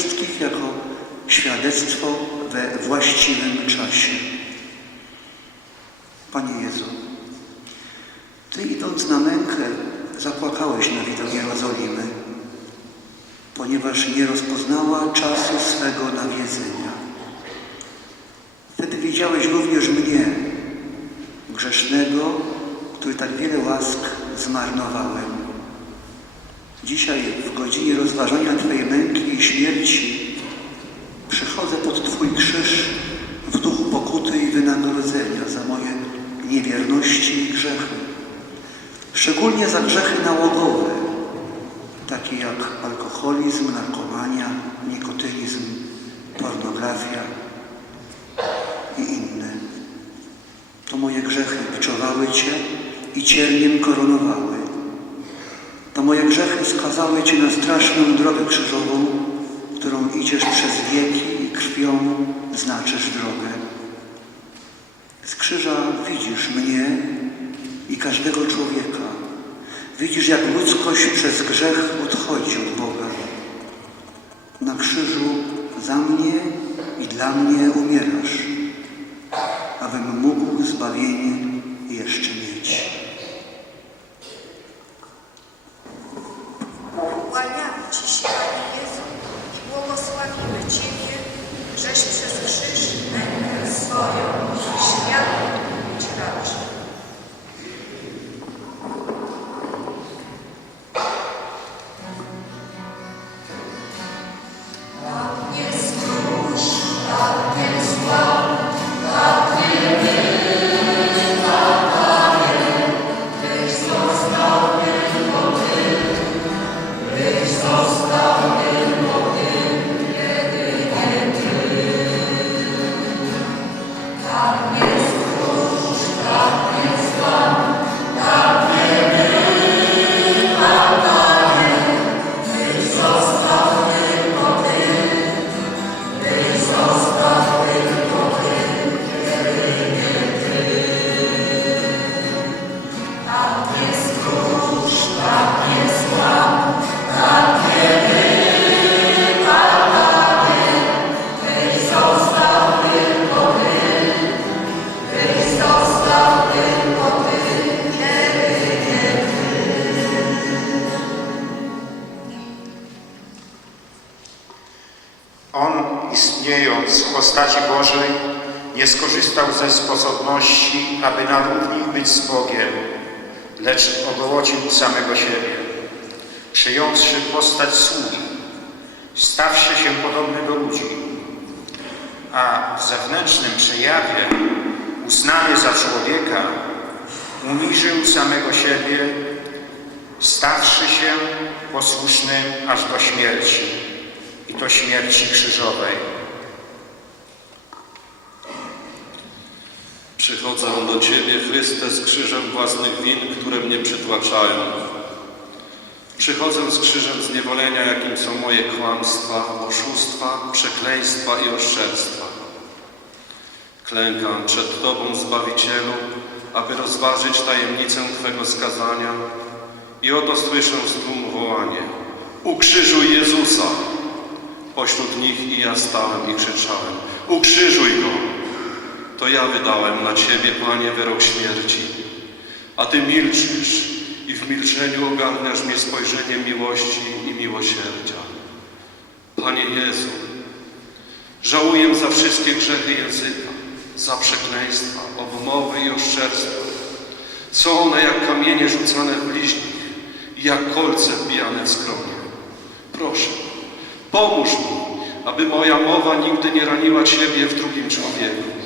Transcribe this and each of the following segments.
wszystkich jako świadectwo we właściwym czasie. Panie Jezu, Ty idąc na mękę zapłakałeś na widok Jerozolimy, ponieważ nie rozpoznała czasu swego nawiedzenia. Wtedy widziałeś również mnie, grzesznego, który tak wiele łask zmarnowałem. Dzisiaj, w godzinie rozważania Twojej męki i śmierci, przychodzę pod Twój krzyż w duchu pokuty i wynagrodzenia za moje niewierności i grzechy. Szczególnie za grzechy nałogowe, takie jak alkoholizm, narkomania, nikotynizm, pornografia i inne. To moje grzechy biczowały Cię i cierniem koronowały. To moje grzechy skazały Cię na straszną drogę krzyżową, którą idziesz przez wieki i krwią znaczysz drogę. Z krzyża widzisz mnie i każdego człowieka. Widzisz, jak ludzkość przez grzech odchodzi od Boga. Na krzyżu za mnie i dla mnie umierasz, abym mógł zbawienie jeszcze mieć. Aby na równi być z Bogiem, lecz ogołocił samego siebie, przyjąwszy postać sługi, stawszy się podobny do ludzi, a w zewnętrznym przejawie, uznany za człowieka, uniżył samego siebie, stawszy się posłusznym aż do śmierci i to śmierci krzyżowej. Przychodzę do Ciebie, Chryste, z krzyżem własnych win, które mnie przytłaczają. Przychodzę z krzyżem zniewolenia, jakim są moje kłamstwa, oszustwa, przekleństwa i oszczerstwa. Klękam przed Tobą, Zbawicielu, aby rozważyć tajemnicę Twego skazania i oto słyszę z tłumu wołanie. Ukrzyżuj Jezusa! Pośród nich i ja stałem i krzyczałem. Ukrzyżuj Go! To ja wydałem na Ciebie, Panie, wyrok śmierci. A Ty milczysz i w milczeniu ogarniasz mnie spojrzeniem miłości i miłosierdzia. Panie Jezu, żałuję za wszystkie grzechy języka, za przekleństwa, obmowy i oszczerstwa. Są one jak kamienie rzucane w bliźnich i jak kolce wbijane w skronie. Proszę, pomóż mi, aby moja mowa nigdy nie raniła Ciebie w drugim człowieku.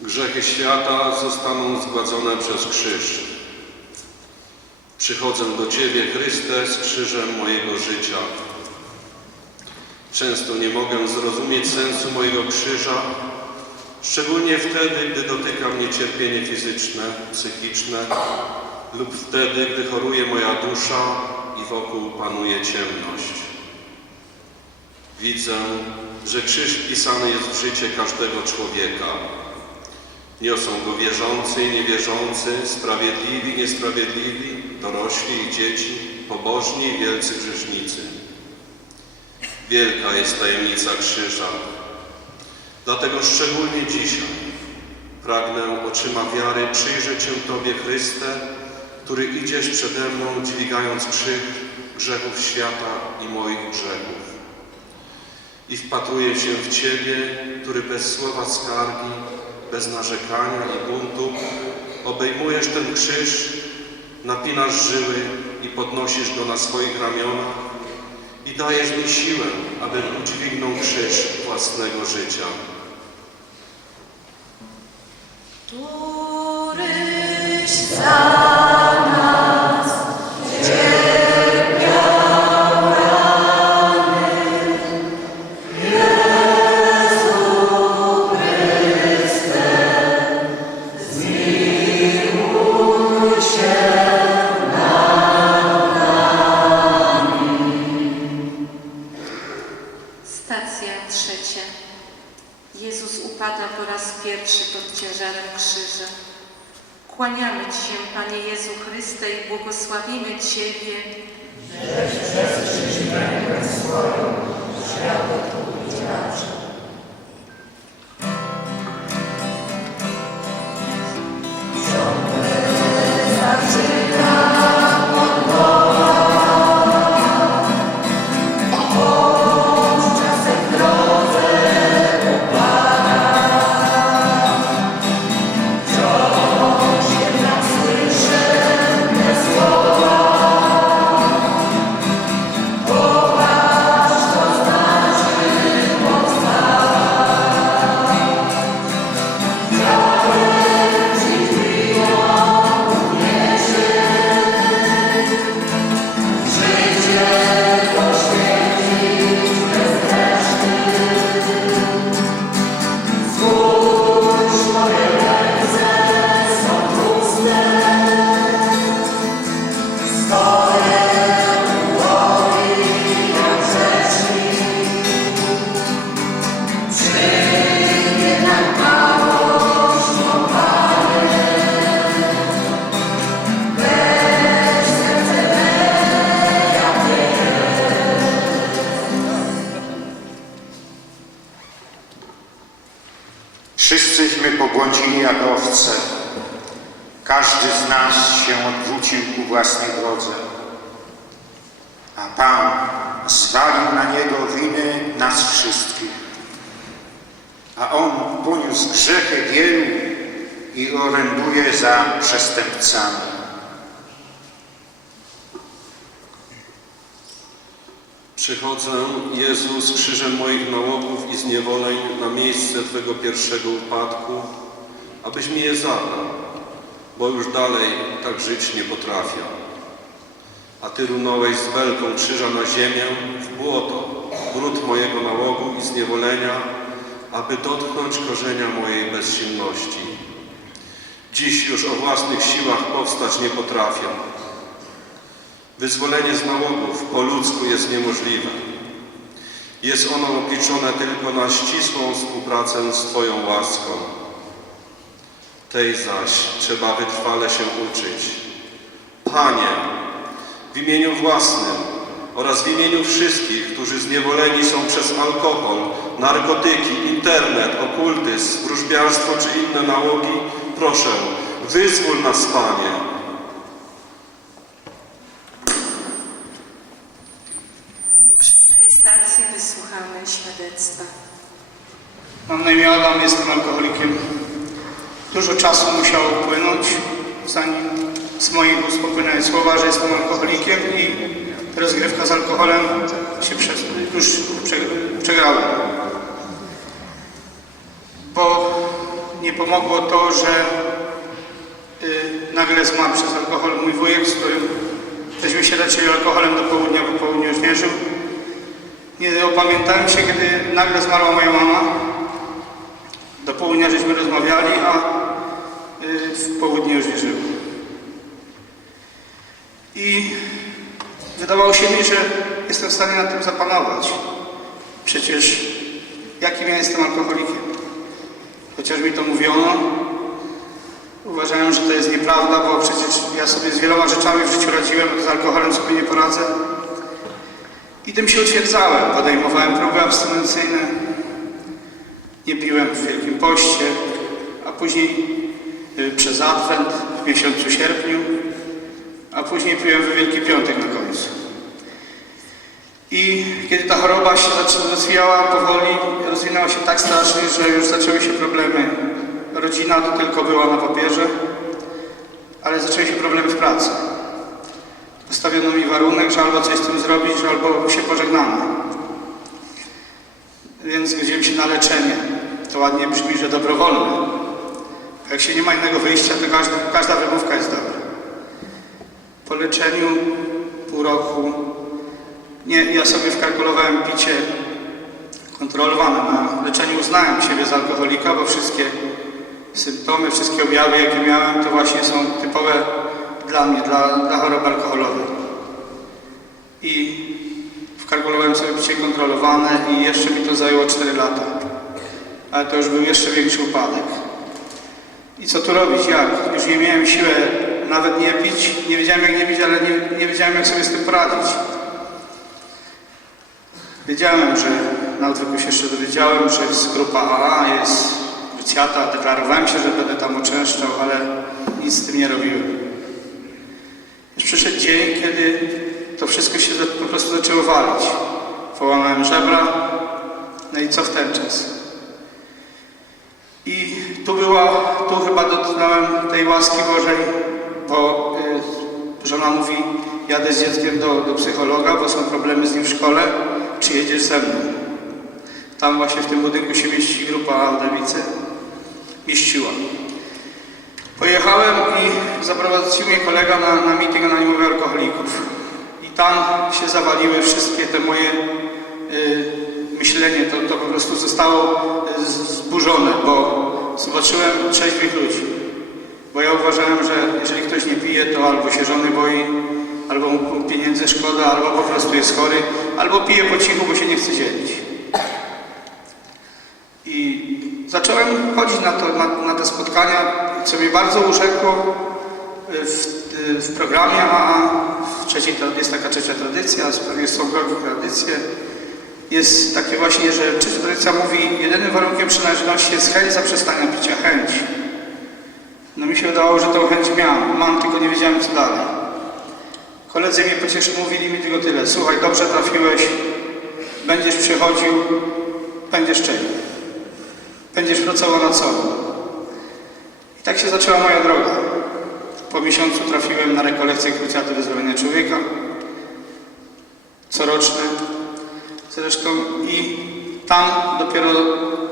Grzechy świata zostaną zgładzone przez krzyż. Przychodzę do Ciebie, Chryste, z krzyżem mojego życia. Często nie mogę zrozumieć sensu mojego krzyża, szczególnie wtedy, gdy dotyka mnie cierpienie fizyczne, psychiczne lub wtedy, gdy choruje moja dusza i wokół panuje ciemność. Widzę, że krzyż wpisany jest w życie każdego człowieka. Niosą go wierzący i niewierzący, sprawiedliwi i niesprawiedliwi, dorośli i dzieci, pobożni i wielcy grzesznicy. Wielka jest tajemnica krzyża. Dlatego szczególnie dzisiaj pragnę oczyma wiary przyjrzeć się Tobie, Chryste, który idziesz przede mną, dźwigając krzyż grzechów świata i moich grzechów. I wpatruję się w Ciebie, który bez słowa skargi, bez narzekania i buntu obejmujesz ten krzyż, napinasz żyły i podnosisz go na swoich ramionach i dajesz mi siłę, abym udźwignął krzyż własnego życia. Któryś Chryste i błogosławimy Ciebie, że przez przyczynę swoją światu i z nas się odwrócił ku własnej drodze. A Pan zwalił na Niego winy nas wszystkich. A On poniósł grzechy wielu i oręduje za przestępcami. Przychodzę, Jezu, z krzyżem moich nałogów i zniewoleń na miejsce Twego pierwszego upadku, abyś mi je zabrał, bo już dalej tak żyć nie potrafię. A Ty runąłeś z belką krzyża na ziemię, w błoto, brud mojego nałogu i zniewolenia, aby dotknąć korzenia mojej bezsilności. Dziś już o własnych siłach powstać nie potrafię. Wyzwolenie z nałogów po ludzku jest niemożliwe. Jest ono obliczone tylko na ścisłą współpracę z Twoją łaską. Tej zaś trzeba wytrwale się uczyć. Panie, w imieniu własnym oraz w imieniu wszystkich, którzy zniewoleni są przez alkohol, narkotyki, internet, okultyzm, wróżbiarstwo czy inne nałogi, proszę, wyzwól nas, Panie. Przy tej stacji wysłuchamy świadectwa. Mam na imię Adam, jestem alkoholikiem. Dużo czasu musiało upłynąć, zanim z moich ust popłynęły słowa, że jestem alkoholikiem i rozgrywka z alkoholem się przez, już prze- przegrała. Bo nie pomogło to, że y, nagle zmarł przez alkohol mój wujek, z którym żeśmy się leczyli alkoholem do południa, bo południu już nie żył. Nie opamiętałem się, kiedy nagle zmarła moja mama. Do południa żeśmy rozmawiali, a w południe już nie żył. I wydawało się mi, że jestem w stanie nad tym zapanować. Przecież jakim ja jestem alkoholikiem? Chociaż mi to mówiono, uważałem, że to jest nieprawda, bo przecież ja sobie z wieloma rzeczami w życiu radziłem, z alkoholem sobie nie poradzę. I tym się utwierdzałem. Podejmowałem próby abstynencyjne, nie piłem w Wielkim Poście, a później przez Adwent w miesiącu sierpniu, a później piłem w Wielki Piątek na końcu. I kiedy ta choroba się rozwijała powoli, rozwinęła się tak strasznie, że już zaczęły się problemy. Rodzina to tylko była na papierze, ale zaczęły się problemy w pracy. Postawiono mi warunek, że albo coś z tym zrobić, albo się pożegnamy. Więc zgodziłem się na leczenie. To ładnie brzmi, że dobrowolne. Jak się nie ma innego wyjścia, to każda, każda wymówka jest dobra. Po leczeniu pół roku nie, ja sobie wkalkulowałem picie kontrolowane. Na leczeniu uznałem siebie z alkoholika, bo wszystkie symptomy, wszystkie objawy, jakie miałem, to właśnie są typowe dla mnie, dla, dla choroby alkoholowej. I wkalkulowałem sobie picie kontrolowane i jeszcze mi to zajęło 4 lata. Ale to już był jeszcze większy upadek. I co tu robić? Jak? Już nie miałem siły nawet nie pić. Nie wiedziałem jak nie pić, ale nie, nie wiedziałem jak sobie z tym poradzić. Wiedziałem, że na odwyku się jeszcze dowiedziałem, że jest grupa AA, jest krucjata. Deklarowałem się, że będę tam uczęszczał, ale nic z tym nie robiłem. Już przyszedł dzień, kiedy to wszystko się po prostu zaczęło walić. Połamałem żebra, no i co w ten czas? I tu była, tu chyba dotknąłem tej łaski Bożej, bo y, żona mówi, jadę z dzieckiem do, do psychologa, bo są problemy z nim w szkole, czy jedziesz ze mną? Tam właśnie w tym budynku się mieści grupa Audawicy. Mieściła. Pojechałem i zaprowadził mnie kolega na, na meeting anonimowych alkoholików. I tam się zawaliły wszystkie te moje y, myślenie. To, to po prostu zostało z- zburzone, bo zobaczyłem trzeźwych ludzi. Bo ja uważałem, że jeżeli ktoś nie pije, to albo się żony boi, albo mu pieniędzy szkoda, albo po prostu jest chory, albo pije po cichu, bo się nie chce dzielić. I zacząłem chodzić na, to, na, na te spotkania, co mnie bardzo urzekło y, w, y, w programie, a w trzeciej, jest taka trzecia tradycja, są drogie tradycje. Jest takie właśnie, że tradycja mówi, jedynym warunkiem przynależności jest chęć zaprzestania picia, chęć. No mi się wydawało, że tą chęć miałem, mam, tylko nie wiedziałem co dalej. Koledzy mnie pocieszyli, mówili mi tylko tyle. Słuchaj, dobrze trafiłeś, będziesz przychodził, będziesz czekał. Będziesz pracował nad sobą. I tak się zaczęła moja droga. Po miesiącu trafiłem na rekolekcję Krucjaty Wyzwolenia Człowieka. Coroczne. Zresztą i tam dopiero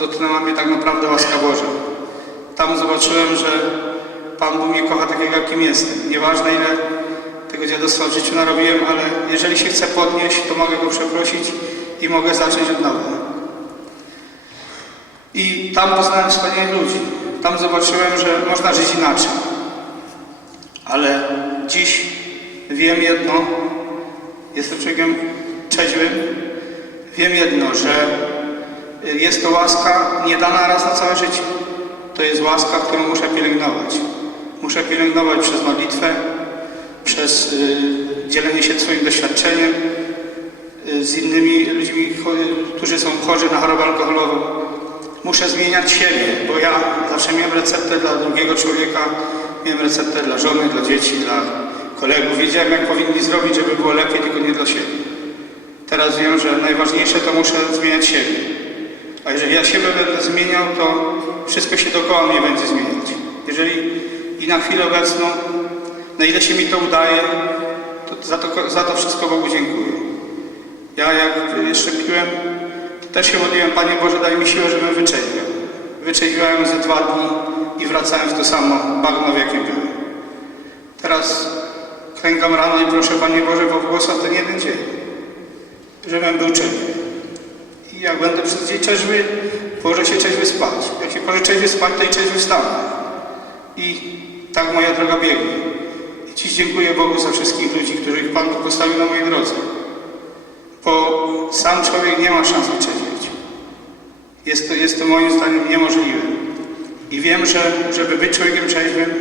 dotknęła mnie tak naprawdę łaska Boża. Tam zobaczyłem, że Pan Bóg mnie kocha takiego, jakim jestem. Nieważne, ile tego dziadostwa w życiu narobiłem, ale jeżeli się chcę podnieść, to mogę Go przeprosić i mogę zacząć od nowa. I tam poznałem wspaniałych ludzi. Tam zobaczyłem, że można żyć inaczej. Ale dziś wiem jedno, jestem człowiekiem trzeźwym, wiem jedno, że y, jest to łaska nie dana raz na całe życie. To jest łaska, którą muszę pielęgnować. Muszę pielęgnować przez modlitwę, przez y, dzielenie się swoim doświadczeniem y, z innymi ludźmi, cho- którzy są chorzy na chorobę alkoholową. Muszę zmieniać siebie, bo ja zawsze miałem receptę dla drugiego człowieka, miałem receptę dla żony, dla dzieci, dla kolegów. Wiedziałem, jak powinni zrobić, żeby było lepiej, tylko nie dla siebie. Teraz wiem, że najważniejsze to muszę zmieniać siebie. A jeżeli ja siebie będę zmieniał, to wszystko się dookoła mnie będzie zmieniać. Jeżeli i na chwilę obecną, na ile się mi to udaje, to za to, za to wszystko Bogu dziękuję. Ja jak jeszcze piłem, też się modliłem, Panie Boże, daj mi siłę, żebym wyczeźwiał. Wyczeźwiałem ze dwa dni i wracałem w to samo bagno, w jakim byłem. Teraz klękam rano i proszę, Panie Boże, pobłogosław ten jeden dzień, żebym był trzeźwy. I jak będę przez dzień trzeźwy, położę się trzeźwy spać. Jak się położę trzeźwy spać, to i trzeźwy wstanę. I tak moja droga biegnie. I Dziś dziękuję Bogu za wszystkich ludzi, których Pan postawił na mojej drodze. Bo sam człowiek nie ma szans wytrzeźwieć. Jest to, jest to moim zdaniem niemożliwe. I wiem, że żeby być człowiekiem trzeźwym,